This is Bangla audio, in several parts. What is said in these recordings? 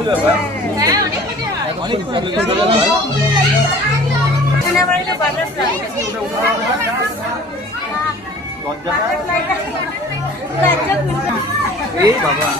বিশাল ব্যাপার। হ্যাঁ অনেক মজা হয়। অনেক ব্যাপার। এখানে আবার একটা বাটারফ্লাই। এই বাবা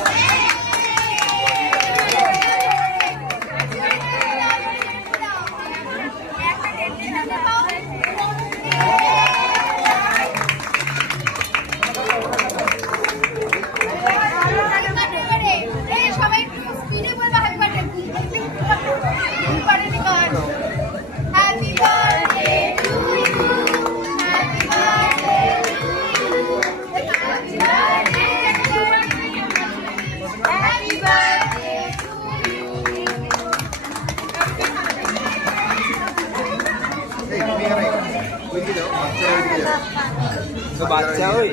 তো বাচ্চা ওই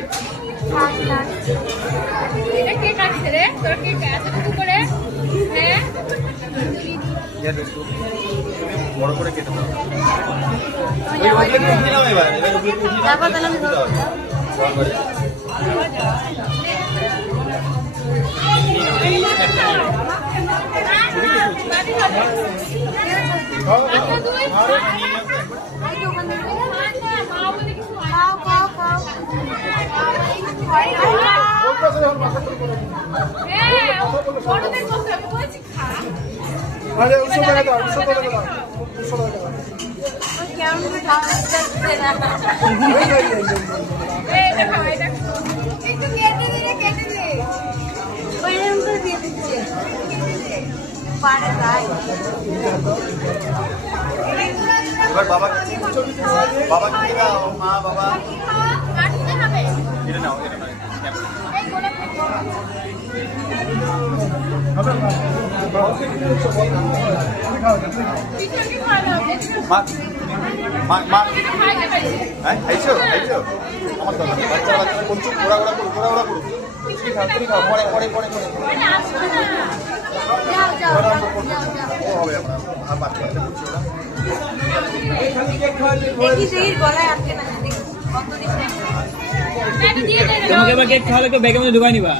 এটা কে কাটছে রে? তোর কে এতটুকু করে? হ্যাঁ বড় করে কেটে দাও। উঠিয়ে নাও এবার তারপর তাহলে আমি ধরবো। এবার বাবা বাবা কি দাও মা বাবা এটা নাও এটা নাও মা মা মা হ্যাঁ খাইছো খাইছো আমার তো বাচ্চা বাচ্চা কোনচু ঘোরা ঘোরা করো ঘোরা ঘোরা করো তুমি খাও পরে পরে পরে পরে ও হবে আপনার আর বাচ্চা বাচ্চা করছি ওরা তোমাকে এবার কেক খাওয়ালে তো ব্যাগের মধ্যে ঢুকাই নিবা।